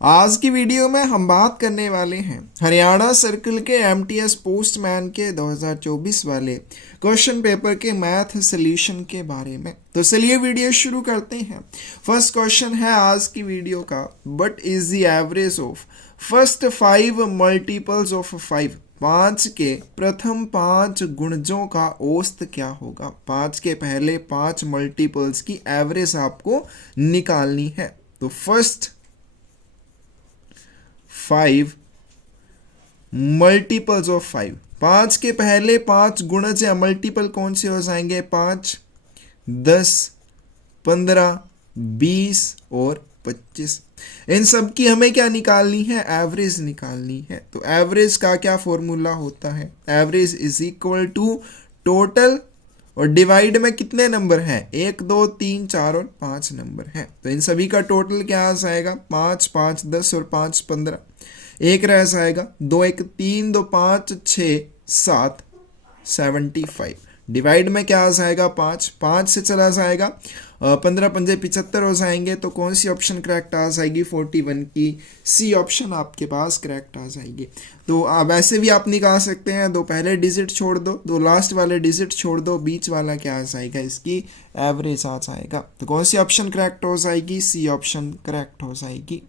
आज की वीडियो में हम बात करने वाले हैं हरियाणा सर्कल के एमटीएस पोस्टमैन के 2024 वाले क्वेश्चन पेपर के मैथ सॉल्यूशन के बारे में। तो चलिए वीडियो शुरू करते हैं। फर्स्ट क्वेश्चन है आज की वीडियो का, what is the average of first 5 multiples of 5। 5 के प्रथम 5 गुणजों का औसत क्या होगा। 5 के पहले 5 मल्टीपल्स की एवरेज आपको निकालनी है। तो फर्स्ट 5 मल्टीपल्स ऑफ 5, 5 के पहले 5 गुणज या मल्टीपल कौन से हो जाएंगे। 5, 10, 15, 20 और 25। इन सब की हमें क्या निकालनी है, एवरेज निकालनी है। तो एवरेज का क्या फॉर्मूला होता है, average is equal to total और डिवाइड में कितने नंबर हैं, 1, 2, 3, 4 और 5 नंबर हैं। तो इन सभी का टोटल क्या आ जाएगा, 5, 5, 10 और 5, 15। एक रह जाएगा, 2, 1, 3, 2, 5, 6, 7, 75। डिवाइड में क्या आ जाएगा, 5, 5 से चला जाएगा, 15 पंजे 75 हो जाएंगे। तो कौन सी ऑप्शन करेक्ट आ जाएगी, 41 की सी ऑप्शन आपके पास करेक्ट आ जाएगी। तो वैसे भी आप निकाल सकते हैं, 2 पहले डिजिट छोड़ दो, 2 लास्ट वाले डिजिट छोड़ दो, बीच वाला क्या आ जाएगा, इसकी एवरेज आ जाएगा। तो कौन सी ऑप्शन करेक्ट हो जाएगी, सी ऑप्शन करेक्ट हो जाएगी।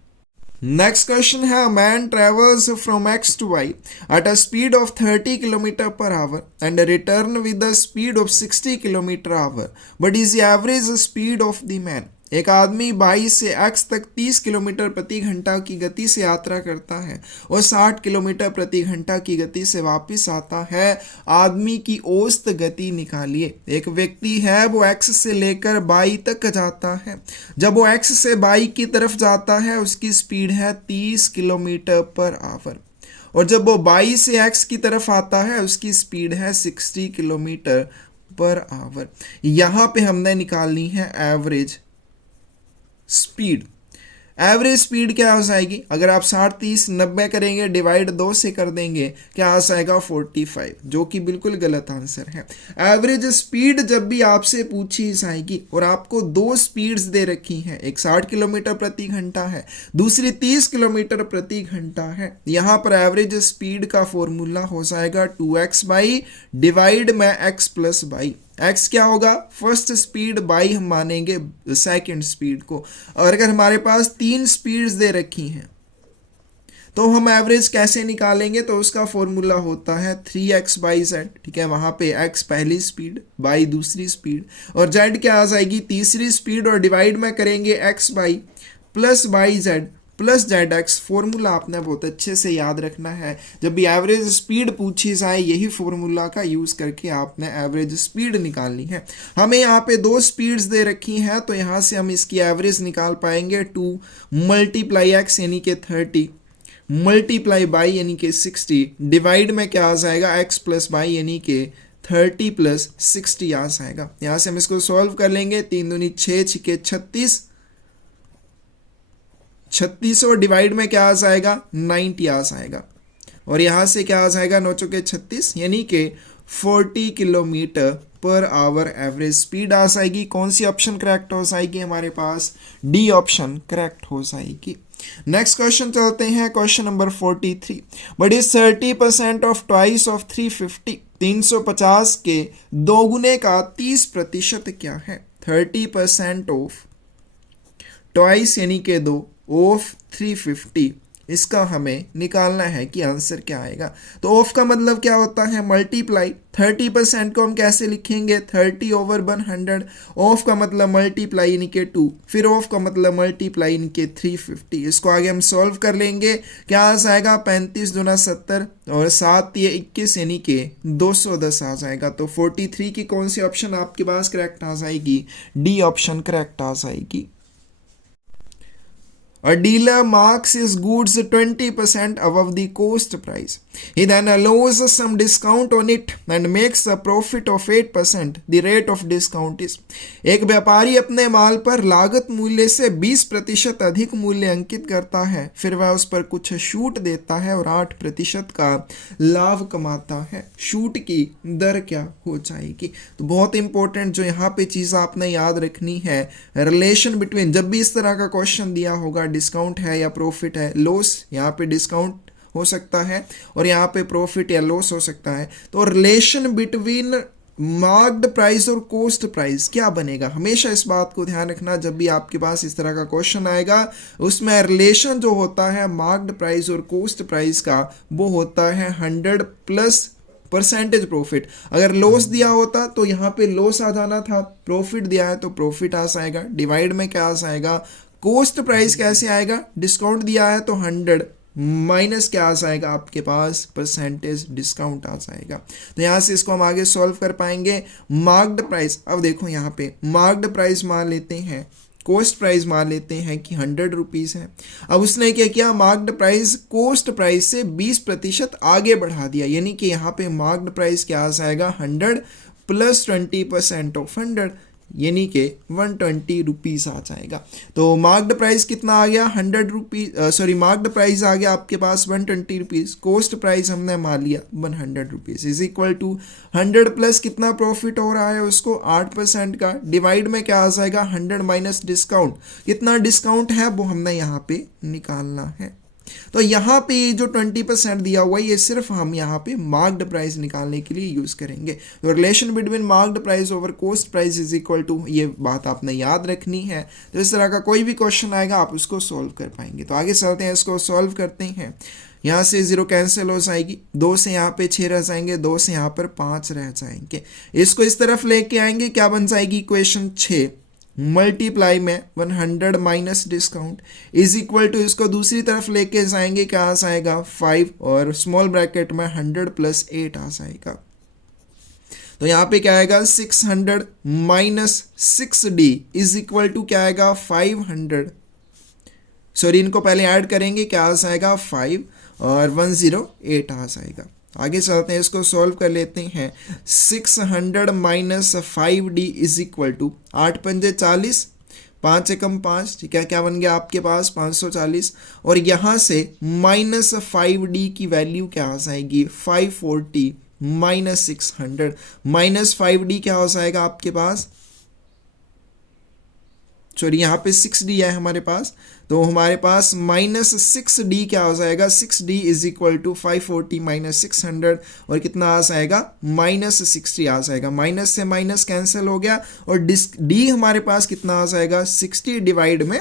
नेक्स्ट क्वेश्चन है, man travels from X to Y at a speed of 30 kilometre per hour and return with the speed of 60 kilometre hour, but is the average speed of the man. एक आदमी Y से x तक 30 kilometre प्रति घंटा की गति से यात्रा करता है और 60 किलोमीटर प्रति घंटा की गति से वापस आता है। आदमी की औसत गति निकालिए। एक व्यक्ति है, वो एक्स से लेकर वाई तक जाता है। जब वो एक्स से वाई की तरफ जाता है उसकी स्पीड है 30 किलोमीटर पर आवर, और जब वो वाई से एक्स की तरफ आता है उसकी स्पीड है 60 किलोमीटर पर आवर। यहाँ पे हमने निकालनी है एवरेज स्पीड। एवरेज स्पीड क्या हो जाएगी, अगर आप 60, 30, 90 करेंगे, डिवाइड 2 से कर देंगे, क्या आ जाएगा 45, जो कि बिल्कुल गलत आंसर है। एवरेज स्पीड जब भी आपसे पूछी जाएगी और आपको 2 स्पीड्स दे रखी हैं, एक 60 किलोमीटर प्रति घंटा है, दूसरी 30 किलोमीटर प्रति घंटा है, यहाँ पर एवरेज स्पीड का फॉर्मूला हो जाएगा 2x बाई डिवाइड में x प्लस बाई। x क्या होगा, फर्स्ट स्पीड, बाई हम मानेंगे सेकंड स्पीड को। और अगर हमारे पास 3 स्पीड्स दे रखी हैं तो हम एवरेज कैसे निकालेंगे, तो उसका फॉर्मूला होता है 3x बाई जेड। ठीक है, वहां पे x पहली स्पीड, बाई दूसरी स्पीड, और z क्या आ जाएगी, तीसरी स्पीड, और डिवाइड में करेंगे x by plus by Z plus Z x. Formula आपने बहुत अच्छे से याद रखना है। जब भी एवरेज स्पीड पूछी जाए, यही फॉर्मूला का यूज करके आपने एवरेज स्पीड निकालनी है। हमें यहाँ पे 2 स्पीड्स दे रखी हैं, तो यहाँ से हम इसकी एवरेज निकाल पाएंगे। 2 मल्टीप्लाई एक्स यानी कि 30 मल्टीप्लाई बाई यानी कि 60, डिवाइड में क्या आ जाएगा, एक्स प्लस बाई यानी कि 30 प्लस 60 आ जाएगा। यहाँ से हम इसको सॉल्व कर लेंगे, 3 दूनी 6, 6 36, 36 और डिवाइड में क्या आ जाएगा, 90 आ जाएगा, और यहाँ से क्या आ जाएगा, 9 चौके 36 यानी कि 40 kilometre per our average speed आ जाएगी। कौन सी ऑप्शन करेक्ट हो जाएगी, हमारे पास डी ऑप्शन करेक्ट हो जाएगी। नेक्स्ट क्वेश्चन चलते हैं, question number 43, but is 30% of twice of 350। 350 के दोगुने का 30% क्या है। 30% ऑफ ट्वाइस यानी कि 2 ऑफ 350, इसका हमें निकालना है कि आंसर क्या आएगा। तो ऑफ का मतलब क्या होता है, मल्टीप्लाई। 30% को हम कैसे लिखेंगे, 30 ओवर 100। ऑफ का मतलब मल्टीप्लाई यानी कि 2, फिर ऑफ का मतलब मल्टीप्लाई यानी कि 350। इसको आगे हम सॉल्व कर लेंगे, क्या आ जाएगा, 35 दूना 70 और 7 ये 21 यानी कि 210 आ जाएगा। तो 43 की कौन सी ऑप्शन आपके पास करेक्ट आ जाएगी, डी ऑप्शन करेक्ट आ जाएगी। A dealer marks his goods 20% above the cost price He then allows some discount on it and makes a profit of 8%. The rate of discount is, एक व्यापारी अपने माल पर लागत मूल्य से 20% अधिक मूल्य अंकित करता है, फिर वह उस पर कुछ छूट देता है और 8% का लाभ कमाता है। छूट की दर क्या हो जाएगी? तो बहुत इंपॉर्टेंट जो यहाँ पे चीज़ आपने याद रखनी है, रिलेशन बिटवीन, जब भी इस तरह का क्वेश्चन दिया होगा, डिस्काउंट है या प्रॉफिट है, लॉस, यहाँ पे डिस्काउंट हो सकता है और यहाँ पे प्रॉफिट या लॉस हो सकता है, तो रिलेशन बिटवीन मार्क्ड प्राइस और कॉस्ट प्राइस क्या बनेगा? हमेशा इस बात को ध्यान रखना, जब भी आपके पास इस तरह का क्वेश्चन आएगा उसमें रिलेशन जो होता है मार्क्ड प्राइस और कॉस्ट प्राइस का, वो होता है 100 प्लस परसेंटेज प्रॉफिट। अगर लॉस दिया होता तो यहाँ पे लॉस आ जाना था, प्रॉफिट दिया है तो प्रॉफिट आ जाएगा, डिवाइड में क्या आ जाएगा, कॉस्ट प्राइस कैसे आएगा, डिस्काउंट दिया है तो 100 माइनस क्या आ जाएगा आपके पास, परसेंटेज डिस्काउंट आ जाएगा। तो यहाँ से इसको हम आगे सॉल्व कर पाएंगे। मार्क्ड प्राइस, अब देखो यहाँ पे मार्क्ड प्राइस मान लेते हैं, कॉस्ट प्राइस मान लेते हैं कि 100 रुपीज़ है। अब उसने क्या किया, मार्क्ड प्राइस कॉस्ट प्राइस से 20% आगे बढ़ा दिया, यानी कि यहाँ पे मार्क्ड प्राइस क्या आ जाएगा, 100 प्लस 20% ऑफ 100, यानी कि 120 रुपीज़ आ जाएगा। तो मार्क्ड प्राइस कितना आ गया, 100 रुपीज़, सॉरी मार्क्ड प्राइस आ गया आपके पास 120 रुपीज़, कॉस्ट प्राइस हमने मान लिया 100 rupees, is equal to 100 plus कितना प्रॉफिट हो रहा है उसको 8% का, डिवाइड में क्या आ जाएगा, 100 माइनस डिस्काउंट, कितना डिस्काउंट है वो हमने यहाँ पे निकालना है। तो यहाँ पे जो 20% दिया हुआ है ये सिर्फ हम यहाँ पे मार्क्ड प्राइस निकालने के लिए यूज करेंगे। तो relation between marked price over cost price is equal to, ये बात आपने याद रखनी है। तो इस तरह का कोई भी क्वेश्चन आएगा आप उसको सॉल्व कर पाएंगे। तो आगे चलते हैं, इसको सॉल्व करते हैं। यहाँ से 0 कैंसिल हो जाएगी, 2 से यहाँ पे 6 रह जाएंगे, 2 से यहाँ पर 5 रह जाएंगे। इसको इस तरफ लेके आएंगे, क्या बन जाएगी इक्वेशन 6 मल्टीप्लाई में 100 minus discount is equal to, इसको दूसरी तरफ लेके जाएंगे, क्या आ जाएगा 5 और स्मॉल ब्रैकेट में 100 प्लस 8 आ जाएगा। तो यहाँ पे क्या आएगा 600 minus 6d is equal to क्या आएगा 500, सॉरी इनको पहले ऐड करेंगे, क्या आ जाएगा 5 और 108 आ जाएगा। आगे चलते हैं, इसको सॉल्व कर लेते हैं। 600 minus 5d is equal to 8 पंजे 40, 5 एकम 5, ठीक है, क्या बन गया आपके पास 540, और यहाँ से माइनस 5d की वैल्यू क्या आ जाएगी 540 माइनस 600, माइनस 5d क्या हो जाएगा आपके पास, सॉरी यहाँ पे 6d है हमारे पास, तो हमारे पास माइनस 6d क्या हो जाएगा, 6d is equal to 540 minus 600, और कितना आ जाएगा माइनस 60 आ जाएगा। माइनस से माइनस कैंसिल हो गया और d हमारे पास कितना आ जाएगा 60 डिवाइड में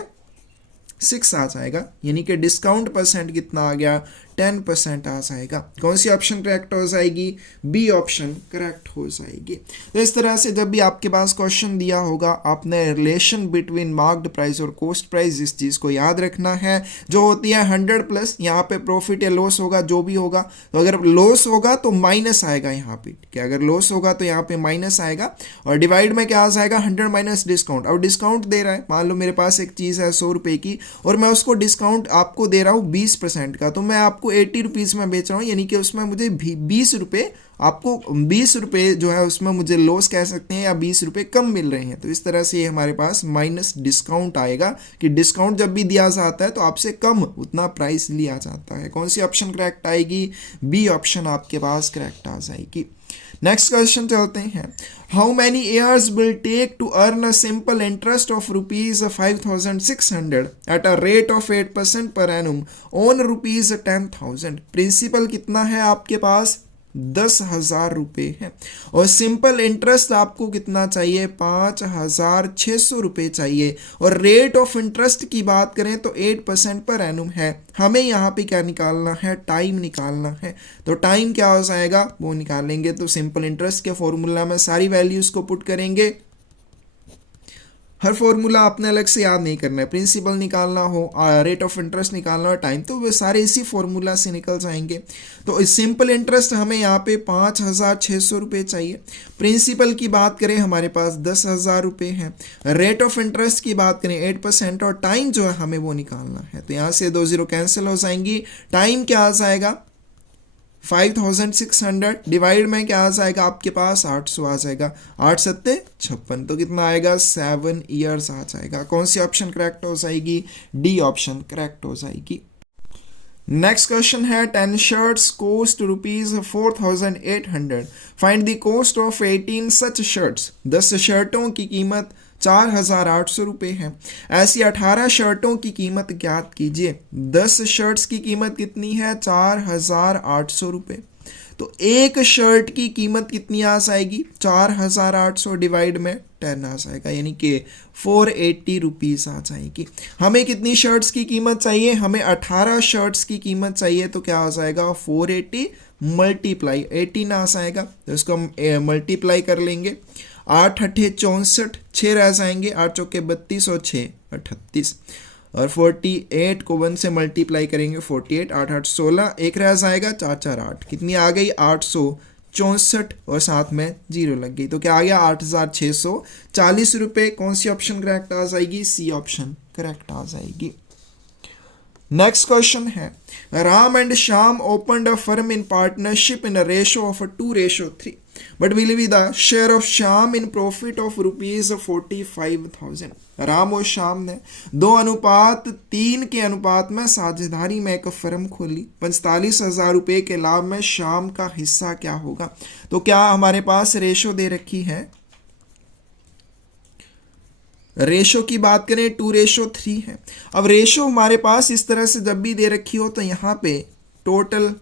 6 आ जाएगा, यानी कि डिस्काउंट परसेंट कितना आ गया 10% आ जाएगा। कौन सी ऑप्शन करेक्ट हो जाएगी, बी ऑप्शन करेक्ट हो जाएगी। तो इस तरह से जब भी आपके पास क्वेश्चन दिया होगा आपने रिलेशन बिटवीन मार्क्ड प्राइस और कॉस्ट प्राइस इस चीज़ को याद रखना है, जो होती है 100 प्लस, यहाँ पे प्रॉफिट या लॉस होगा जो भी होगा, तो अगर लॉस होगा तो माइनस आएगा यहाँ पे, ठीक है, अगर लॉस होगा तो यहाँ पे माइनस आएगा, और डिवाइड में क्या आ जाएगा 100 माइनस डिस्काउंट। अब डिस्काउंट दे रहा है, मान लो मेरे पास एक चीज़ है 100 रुपये की और मैं उसको डिस्काउंट आपको दे रहा हूँ 20% का, तो मैं आपको 80 रुपीज़ में बेच रहा हूँ, यानी कि उसमें मुझे 20 रुपये, आपको 20 रुपये जो है उसमें मुझे लॉस कह सकते हैं, या 20 रुपये कम मिल रहे हैं। तो इस तरह से ये हमारे पास माइनस डिस्काउंट आएगा कि डिस्काउंट जब भी दिया जाता है तो आपसे कम उतना प्राइस लिया जाता है। कौन सी ऑप्शन करेक्ट आएगी, बी ऑप्शन आपके पास करेक्ट आ जाएगी। नेक्स्ट क्वेश्चन चलते हैं। How many years will take to earn a simple interest of ₹5,600 at a rate of 8% per एनुम on ₹10,000। Principal कितना है आपके पास 10,000 रुपये है, और सिंपल इंटरेस्ट आपको कितना चाहिए 5,600 रुपये चाहिए, और रेट ऑफ इंटरेस्ट की बात करें तो 8% पर एनुम है। हमें यहाँ पे क्या निकालना है, टाइम निकालना है। तो टाइम क्या हो जाएगा वो निकालेंगे, तो सिंपल इंटरेस्ट के फॉर्मूला में सारी वैल्यूज को पुट करेंगे। हर फॉर्मूला आपने अलग से याद नहीं करना है, प्रिंसिपल निकालना हो, रेट ऑफ इंटरेस्ट निकालना हो, टाइम, तो वे सारे इसी फॉर्मूला से निकल जाएंगे। तो सिंपल इंटरेस्ट हमें यहाँ पे 5,600 रुपये चाहिए, प्रिंसिपल की बात करें हमारे पास 10,000 रुपये है, रेट ऑफ इंटरेस्ट की बात करें 8%, और टाइम जो है हमें वो निकालना है। तो यहाँ से 2 0 कैंसिल हो जाएंगी, टाइम क्या आ जाएगा 5600 डिवाइड में क्या आ जाएगा आपके पास 800 आ जाएगा, 8 सत्ते 56, तो कितना आएगा 7 ईयर्स आ जाएगा। कौन सी ऑप्शन करेक्ट हो जाएगी, डी ऑप्शन करेक्ट हो जाएगी। नेक्स्ट क्वेश्चन है 10 shirts cost ₹4800, find the cost of 18 such shirts. 10 शर्टों की कीमत 4800 रुपये है, ऐसी 18 शर्टों की कीमत ज्ञात कीजिए। 10 शर्ट्स की कीमत कितनी है 4800 रुपये, तो एक शर्ट की कीमत कितनी आ जाएगी 4800 डिवाइड में 10 आ जाएगा, यानी कि 480 रुपीज़ आ जाएगी। हमें कितनी शर्ट्स की कीमत चाहिए, हमें 18 शर्ट्स की कीमत चाहिए, तो क्या आ जाएगा 480 मल्टीप्लाई 18 आ जाएगा, तो इसको हम मल्टीप्लाई कर लेंगे। 8 अट्ठे 64, 6 रह जाएंगे, 8 चौके 32 और 6 38, और 48 को 1 से मल्टीप्लाई करेंगे 48, 8 8 16, एक रह जाएगा 4 4 8, कितनी आ गई 864, और साथ में जीरो लग गई, तो क्या आ गया 8640 रुपये। कौन सी ऑप्शन करेक्ट आ जाएगी, सी ऑप्शन करेक्ट आ जाएगी। नेक्स्ट क्वेश्चन है Ram and Shyam opened a firm in partnership in a ratio of 2:3, but will be the share of Shyam in profit of ₹45,000। Ram और श्याम ने 2:3 के अनुपात में साझेदारी में एक फर्म खोली, 45,000 रुपये के लाभ में श्याम का हिस्सा क्या होगा। तो क्या हमारे पास रेशो दे रखी है, रेशो की बात करें 2:3 है। अब रेशो हमारे पास इस तरह से जब भी दे रखी हो तो यहाँ पे टोटल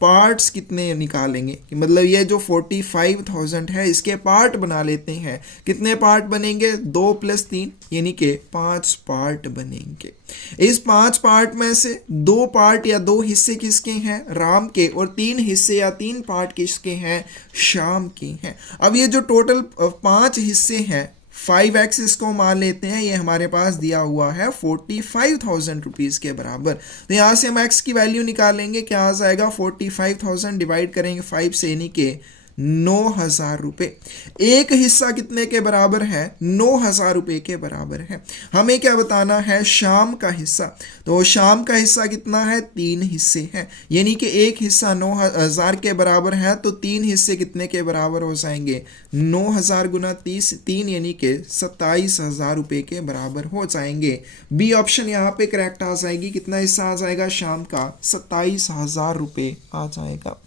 पार्ट्स कितने निकालेंगे, कि मतलब ये जो 45,000 है इसके पार्ट बना लेते हैं। कितने पार्ट बनेंगे 2 + 3 यानी कि 5 पार्ट बनेंगे। इस 5 पार्ट में से 2 पार्ट या 2 हिस्से किसके हैं राम के, और 3 हिस्से या 3 पार्ट किसके हैं श्याम के हैं। अब ये जो टोटल 5 हिस्से हैं 5x इसको मान लेते हैं, ये हमारे पास दिया हुआ है 45,000 रुपीज़ के बराबर। तो यहाँ से हम x की वैल्यू निकालेंगे, क्या आ जाएगा 45,000 डिवाइड करेंगे 5 से, यानी कि 9,000 रुपये। एक हिस्सा कितने के बराबर है 9,000 रुपये के बराबर है। हमें क्या बताना है श्याम का हिस्सा, तो श्याम का हिस्सा कितना है 3 हिस्से हैं, यानी कि एक हिस्सा 9,000 के बराबर है, तो 3 हिस्से कितने के बराबर हो जाएंगे 9,000 गुना 3 यानी कि 27,000 रुपये के बराबर हो जाएंगे। बी ऑप्शन यहाँ पे करेक्ट आ जाएगी। कितना हिस्सा आ जाएगा श्याम का 27,000 रुपये आ जाएगा।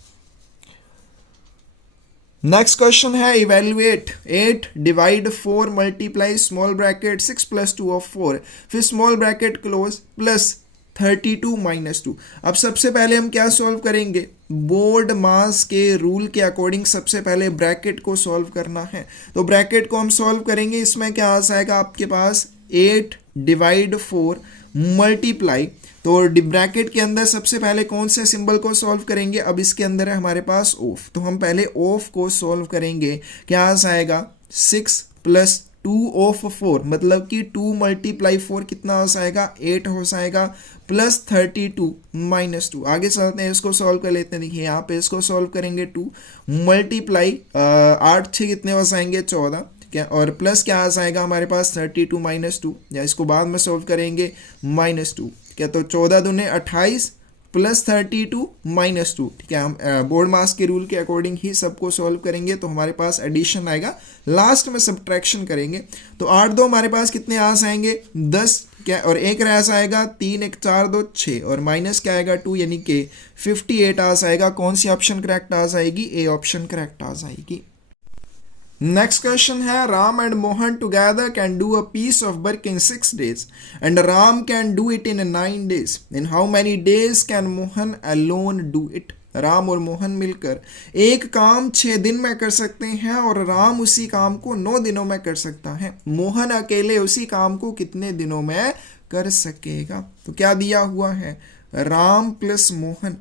नेक्स्ट क्वेश्चन है evaluate 8 divide 4 multiply small bracket 6 + 2 of 4, फिर स्मॉल ब्रैकेट क्लोज प्लस 32 - 2। अब सबसे पहले हम क्या सॉल्व करेंगे, बोर्ड मास के रूल के अकॉर्डिंग सबसे पहले ब्रैकेट को सॉल्व करना है। तो ब्रैकेट को हम सॉल्व करेंगे, इसमें क्या आ जाएगा आपके पास 8 डिवाइड 4 मल्टीप्लाई, तो ब्रैकेट के अंदर सबसे पहले कौन से सिंबल को सॉल्व करेंगे, अब इसके अंदर है हमारे पास ऑफ, तो हम पहले ऑफ को सॉल्व करेंगे। क्या आ जाएगा 6 + 2 ऑफ 4, मतलब कि 2 × 4 कितना हो जाएगा 8 हो जाएगा, प्लस 32 - 2। आगे चलते हैं, इसको सॉल्व कर लेते हैं। देखिए यहाँ पे इसको सॉल्व करेंगे 2 मल्टीप्लाई 8 6 कितने हो जाएंगे 14, क्या, और प्लस क्या आ जाएगा हमारे पास 32 - 2, या इसको बाद में सॉल्व करेंगे -2, क्या, तो 14 दूने 28 प्लस 32 - 2। ठीक है, हम बोर्ड मास के रूल के अकॉर्डिंग ही सबको सॉल्व करेंगे, तो हमारे पास एडिशन आएगा, लास्ट में सब्ट्रैक्शन करेंगे। तो 8 2 हमारे पास कितने आ जाएंगे 10, क्या, और एक रह जाएगा 3 1 4 2 6, और माइनस क्या आएगा 2 यानी कि 58 आ जाएगा। कौन सी ऑप्शन करेक्ट आ जाएगी, ए ऑप्शन करेक्ट आ जाएगी। नेक्स्ट क्वेश्चन है Ram and Mohan together can do a piece of work in 6 days and Ram can do it in 9 days। In how many days can Mohan alone do it. Ram और मोहन मिलकर एक काम 6 दिन में कर सकते हैं और राम उसी काम को 9 दिनों में कर सकता है। मोहन अकेले उसी काम को कितने दिनों में कर सकेगा। तो क्या दिया हुआ है, राम प्लस मोहन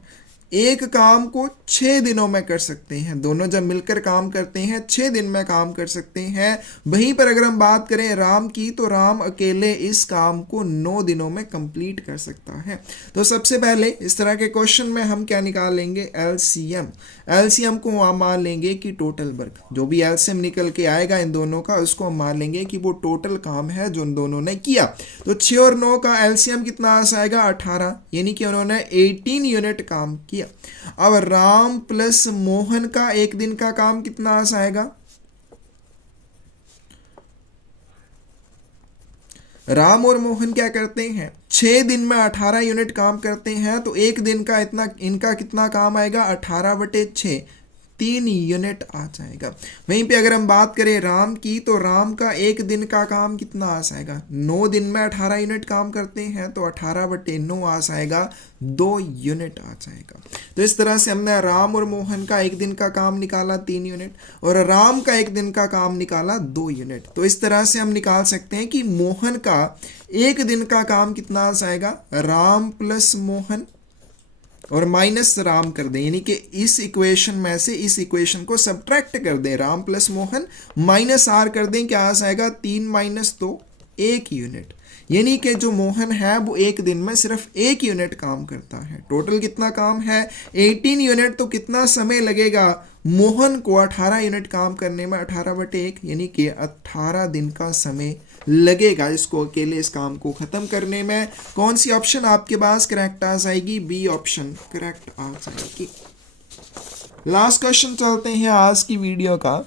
एक काम को 6 दिनों में कर सकते हैं। दोनों जब मिलकर काम करते हैं 6 दिन में काम कर सकते हैं। वहीं पर अगर हम बात करें राम की, तो राम अकेले इस काम को 9 दिनों में कंप्लीट कर सकता है। तो सबसे पहले इस तरह के क्वेश्चन में हम क्या निकाल लेंगे, एलसीएम। एलसीएम को हम मान लेंगे कि टोटल वर्क, जो भी एलसीएम निकल के आएगा इन दोनों का, उसको हम मान लेंगे कि वो टोटल काम है जो इन दोनों ने किया। तो 6 और 9 का एलसीएम कितना आ जाएगा 18, यानी कि उन्होंने 18 यूनिट काम किया। किया। अब राम प्लस मोहन का एक दिन का काम कितना आ जाएगा? राम और मोहन क्या करते हैं, 6 दिन में 18 यूनिट काम करते हैं, तो एक दिन का इतना इनका कितना काम आएगा, 18/6, 3 यूनिट आ जाएगा। वहीं पे अगर हम बात करें राम की, तो राम का एक दिन का काम कितना आ जाएगा, 9 दिन में 18 यूनिट काम करते हैं, तो 18/9 आ जाएगा, 2 यूनिट आ जाएगा। तो इस तरह से हमने राम और मोहन का एक दिन का काम निकाला 3 यूनिट, और राम का एक दिन का काम निकाला 2 यूनिट। तो इस तरह से हम निकाल सकते हैं कि मोहन का एक दिन का काम कितना आ जाएगा, राम प्लस मोहन और माइनस राम कर दें, यानी कि इस इक्वेशन में से इस इक्वेशन को सब्ट्रैक्ट कर दें, Ram plus Mohan minus R कर दें, क्या आ जाएगा, 3 - 2, 1 यूनिट। यानी कि जो मोहन है वो एक दिन में सिर्फ 1 यूनिट काम करता है। टोटल कितना काम है, 18 यूनिट। तो कितना समय लगेगा मोहन को 18 यूनिट काम करने में, 18/1, यानी कि 18 दिन का समय लगेगा इसको अकेले इस काम को खत्म करने में। कौन सी ऑप्शन आपके पास करेक्ट आ जाएगी, बी ऑप्शन करेक्ट आ जाएगी। लास्ट क्वेश्चन चलते हैं आज की वीडियो का।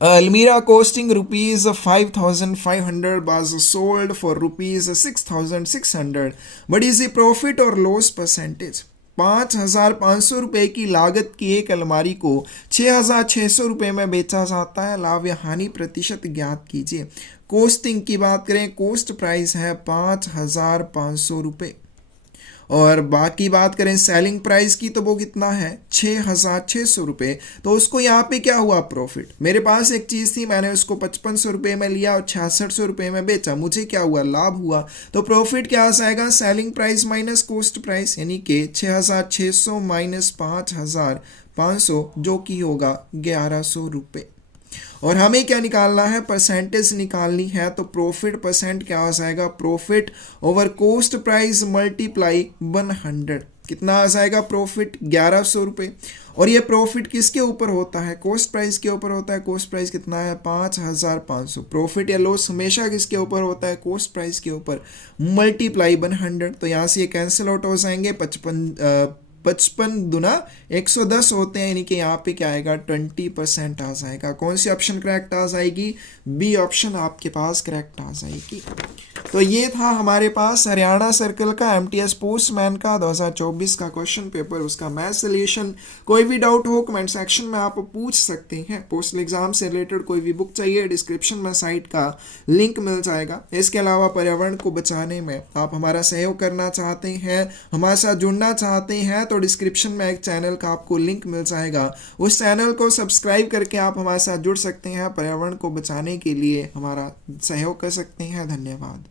Almirah costing rupees 5,500 was sold for rupees 6,600. What is the profit or loss percentage? 5,500 रुपये की लागत की एक अलमारी को 6,600 रुपये में बेचा जाता है। लाभ या हानि प्रतिशत ज्ञात कीजिए। कोस्टिंग की बात करें, कोस्ट प्राइस है 5,500 रुपये, और बाकी बात करें सेलिंग प्राइस की तो वो कितना है 6,600 रुपये। तो उसको यहाँ पे क्या हुआ, प्रॉफिट। मेरे पास एक चीज़ थी, मैंने उसको 5,500 रुपये में लिया और 6,600 रुपये में बेचा, मुझे क्या हुआ, लाभ हुआ। तो प्रॉफिट क्या आ जाएगा, selling price minus coast price, यानी कि 6,600 माइनस 5,500, जो कि होगा 1,100 रुपये। और हमें क्या निकालना है, परसेंटेज निकालनी है। तो प्रॉफिट परसेंट क्या आ जाएगा, profit over coast price multiply 100, कितना आ जाएगा प्रॉफिट, 1,100 रुपये। और ये प्रॉफिट किसके ऊपर होता है, कोस्ट प्राइस के ऊपर होता है। कोस्ट प्राइस कितना है 5,500। प्रॉफिट या लॉस हमेशा किसके ऊपर होता है, कोस्ट प्राइस के ऊपर, मल्टीप्लाई 100। तो यहाँ से ये कैंसिल आउट हो जाएंगे, 55 दूना 110 होते हैं, यानी कि यहाँ पे क्या आएगा 20% आ जाएगा। कौन सी ऑप्शन करेक्ट आ जाएगी, बी ऑप्शन आपके पास करेक्ट आ जाएगी। तो ये था हमारे पास हरियाणा सर्कल का एमटीएस पोस्टमैन का 2024 का क्वेश्चन पेपर, उसका मैथ सोल्यूशन। कोई भी डाउट हो कमेंट सेक्शन में आप पूछ सकते हैं। पोस्टल एग्जाम से रिलेटेड कोई भी बुक चाहिए, डिस्क्रिप्शन में साइट का लिंक मिल जाएगा। इसके अलावा पर्यावरण को बचाने में आप हमारा सहयोग करना चाहते हैं, हमारे साथ जुड़ना चाहते हैं, तो डिस्क्रिप्शन में एक चैनल का आपको लिंक मिल जाएगा। उस चैनल को सब्सक्राइब करके आप हमारे साथ जुड़ सकते हैं, पर्यावरण को बचाने के लिए हमारा सहयोग कर सकते हैं। धन्यवाद।